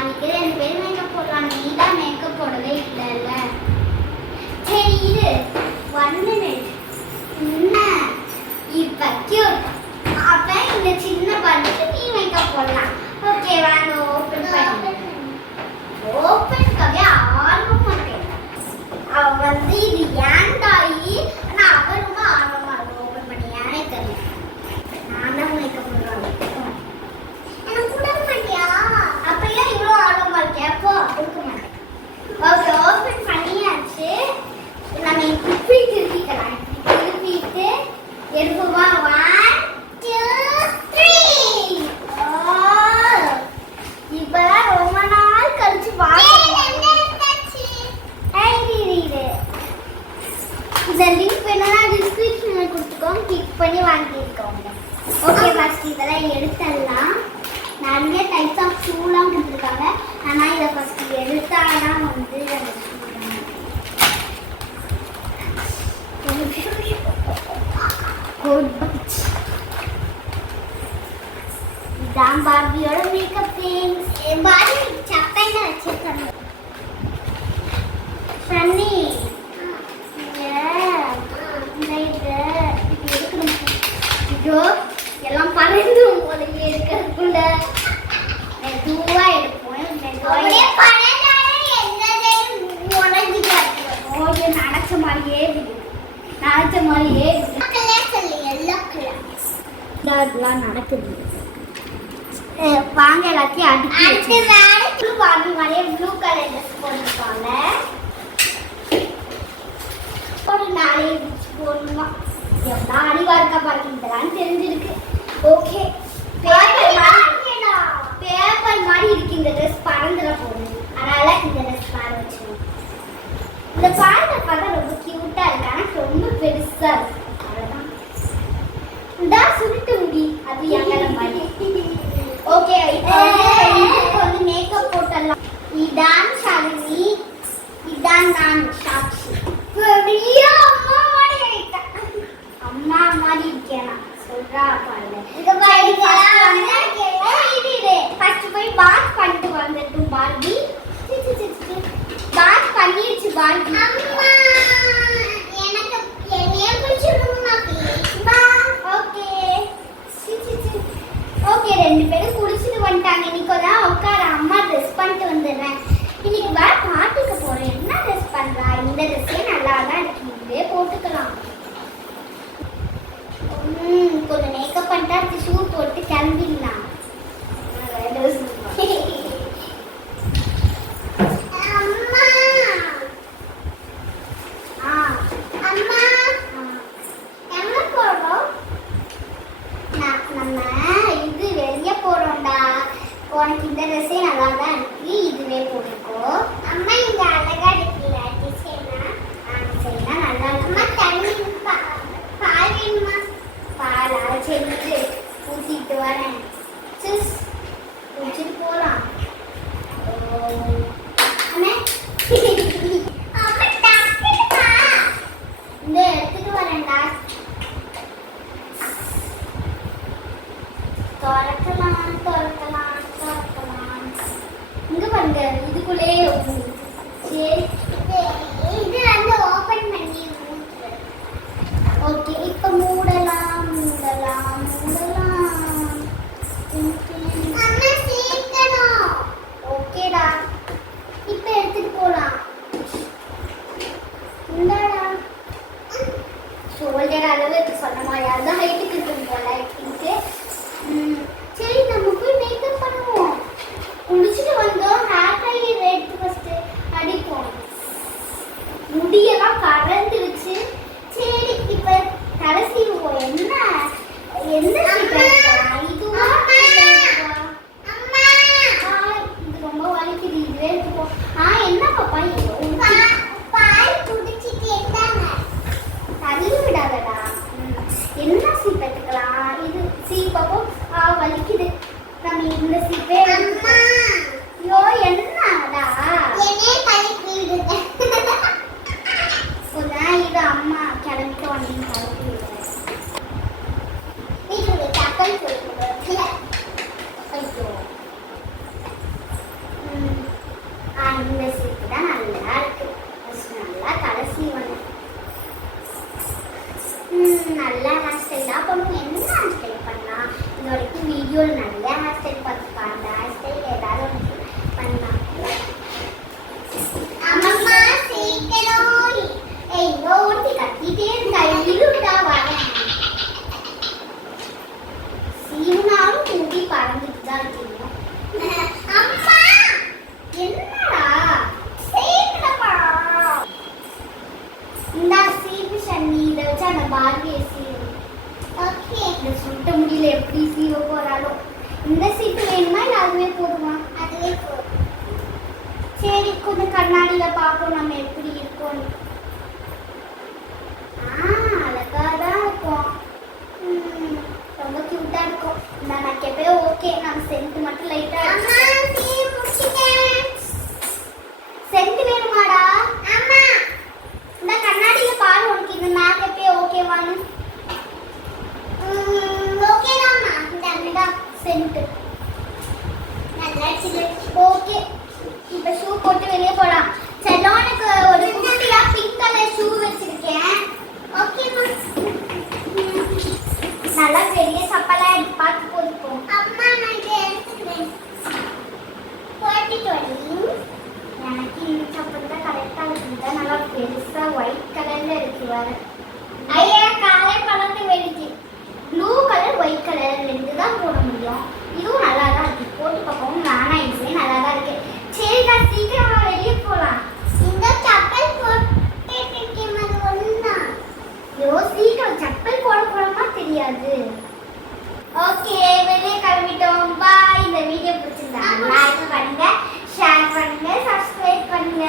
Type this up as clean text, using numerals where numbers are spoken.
இன்னைக்கு 2 பேரும் மேக்கப் போடலாம். நீ தான் மேக்கப் போடவே இல்லைல்ல. சரி இரு 1 minute. என்ன இப்ப கியூட். அப்ப இந்த சின்ன பட்டுக்கு நீ மேக்கப் போடலாம். ஓகே வாங்க ஓபன் பண்ணு. ஓபன்கவே ஆர்வம் மாட்டேன். அவ வந்து இது ஏன்டாயி ஆனா அவ ரொம்ப ஆர்வமா இருக்கு. ஓபன் பண்ணி ஏனே தெரியல. நான் தான் மேக்கப் பண்றேன். எனக்கு கூட மாட்டியா? அப்ப ஏன் இவ்வளோ ஆர்வமா இருக்கியா? அப்போ கொடுக்க மாட்டேன். ஓகே ஓபன் பண்ணியாச்சு. நம்ம இப்படி திருப்பிக்கலாம். திருப்பிட்டு எடுப்போமா? 1 2 3. இப்பதான் ரொம்ப நாள் கழிச்சு இந்த லிங்க் வேணும்னா டிஸ்கிரிப்ஷன்ல கொடுத்துக்கோங்க. கிளிக் பண்ணி வாங்கிக்கோங்க. ஓகே ஃபர்ஸ்ட் இதெல்லாம் எடுத்துடலாம். நிறைய டைப்ஸ் ஆஃப் ஷூலாம் கொடுத்துருக்காங்க. ஆனால் இதை ஃபர்ஸ்ட் எடுத்தாதான் வந்து இதான் பார்பியோட மேக்கப் திங்ஸ். பார்பி சட்டையில வச்சிருக்காங்க. சன்னி எல்லாம் பறந்து போலயே இருக்கிறதுக்குள்ள மெதுவா எடுப்போம். நடச்ச மாதிரியே இதெல்லாம் நடக்குது. வாங்க எல்லாத்தையும் அடிச்சு பார்பி மாதிரியே ப்ளூ கலர் ட்ரெஸ் போட்டுருப்பாங்க. ஒரு 4 போடணுமா? எவ்வளோ அடிவா இருக்கா பார்க்கிங்களான்னு தெரிஞ்சிருக்கு. ஓகே பேப்பர் மாதிரி இருக்கு. இந்த ட்ரெஸ் பறந்துட போகுது. அதனால இந்த ட்ரெஸ் பாரு வச்சுக்கணும். இந்த பாருங்க பார்த்தா ரொம்ப கியூட்டா இருக்கு. ஆனால் ரொம்ப பெருசா இருக்கு. அவ்வளோதான். இந்த சுருட்டு முடி அது எங்கள மாதிரி. ஓகே இப்போ வந்து மேக்கப் போட்டலாம். இதான் ஷாலினி, இதான் நான் சாட்சி. அம்மா மாதிரி இருக்கேன் சொல்றா பாருங்க. ஃபர்ஸ்ட் போய் பாத் பண்ணிட்டு வந்துட்டோம். பார்பி பாத் பண்ணிடுச்சு. பார்பி அம்மா எனக்கு என்னைய குளிச்சிடுமா ப்ளீஸ் பா. ஓகே ஓகே 2 பேரும் குளிச்சிட்டு வந்துட்டாங்க. இன்னைக்கு தான் உட்கார அம்மா ட்ரெஸ் பண்ணிட்டு வந்துடுறேன். இன்னைக்கு வா பாட்டுக்கு போறேன். என்ன ட்ரெஸ் பண்றா? இந்த ட்ரெஸ்ஸே நல்லா தான் இருக்கு. இதே போட்டுக்கலாம். கொஞ்சம் மேக்கப் பண்ணிட்டா ஷூ போட்டு கிளம்பிடலாம். உனக்கு இந்த ட்ரெஸ்ஸே நல்லா தான் இருக்கு. இதுவே போட்டுக்கோ. அம்மா இங்க அழகா இருக்குல்ல டிசைனா? சரினா நல்லா அம்மா தண்ணி பால் வேணுமா? பால் அரைச்சிட்டு ஊற்றிட்டு வரேன். சிஸ் குடிச்சிட்டு போகலாம். அம்மா இந்த எடுத்துட்டு வரேன்டா. திறக்கலாம் திறக்கலாம் திறக்கலாம். இங்க பாருங்க இதுக்குள்ளே சரி இது வந்து ஓபன் பண்ணி ஓகே இப்போ மூடலாம் மூடலாம் மூடலாம். அம்மா சீக்கிரம். ஓகேடா இப்போ எடுத்துட்டு போலாம். இந்தாடா ஷோல்டர் அளவுக்கு சொன்ன மாதிரி அதுதான் ஹைட்டுக்கு இருக்கு போல இருக்கு. சரி நம்ம போய் மேக்கப் பண்ணுவோம். குளிச்சுட்டு வந்தோம். ஹேர் ட்ரையர் எடுத்து ஃபர்ஸ்ட் அடிப்போம். முடியெல்லாம் கறந்துருச்சு. சரி இப்போ தலை சீவுவோம். என்ன எந்த இதுவா? இது ரொம்ப வலிக்குது. இதுவே எடுத்துப்போம். என்ன பாப்பா பால் குடிச்சிட்டு எடுத்தாங்க. தள்ளி விடாதடா. என்ன சீப் எடுத்துக்கலாம்? இது சீப்பப்போ வலிக்குது. நம்ம இந்த சீப்பே ஐயோ என்னடா கொஞ்சம் இது அம்மா கிளம்பிட்டு வந்தீங்க ஐயோ தான் தெரியும். அம்மா என்னடா சீக்கிரமா இந்த சீப்பு சன்னி இதை வச்சு அந்த பார்பியை சீவு. ஓகே இந்த சுட்ட முடியல எப்படி சீவ போறாலோ. இந்த சீப்பு வேணுமா இல்லை அதுவே போதுமா? அதுவே போதும். சரி கொஞ்சம் கண்ணாடியில பார்ப்போம் நம்ம எப்படி இருக்கோம். அழகா தான் இருக்கும். ரொம்ப கியூட்டா இருக்கும். நான் எப்பவே ஓகே நம்ம சென்ட் மட்டும் லைட்டா சென்ட் வேணுமாடா? ஆமா இந்த கண்ணாடியில பாரு உனக்கு இந்த மேக் எப்பவே ஓகேவானு. ஓகே தான்மா இந்த சென்ட் நல்லா ஓகே. இப்ப ஷூ போட்டு வெளியே போலாம். செல்லோனுக்கு ஒரு குட்டியா பிங்க் கலர் ஷூ வச்சிருக்கேன். ஓகே நல்லா பெரிய சப்பலா எடுத்து பார்த்து போட்டுப்போம். அம்மா நான் இதை எடுத்துக்கிறேன். எனக்கு இந்த சப்பல் தான் கரெக்டாக இருக்குதா. நல்லா பெருசா ஒயிட் கலர்ல இருக்கு வேற. ஐயா காலை பழந்து வெடிச்சு ப்ளூ கலர் ஒயிட் கலர் ரெண்டு தான் போட முடியும். இதுவும் நல்லா தான் இருக்கு. போட்டு பார்க்கவும் நானா இது நல்லா தான் இருக்கு. சரிக்கா சீக்கிரமா வெளியே போலாம். இந்த சப்பல் போட்டு ஒண்ணுதான். ஐயோ சீக்கிரம் சப்பல் போட போறோமா தெரியாது. ஓகே வெளியே கிளம்பிட்டோம். பாய். இந்த வீடியோ பிடிச்சிருந்தா லைக் பண்ணுங்க, ஷேர் பண்ணுங்க, சப்ஸ்கிரைப் பண்ணுங்க.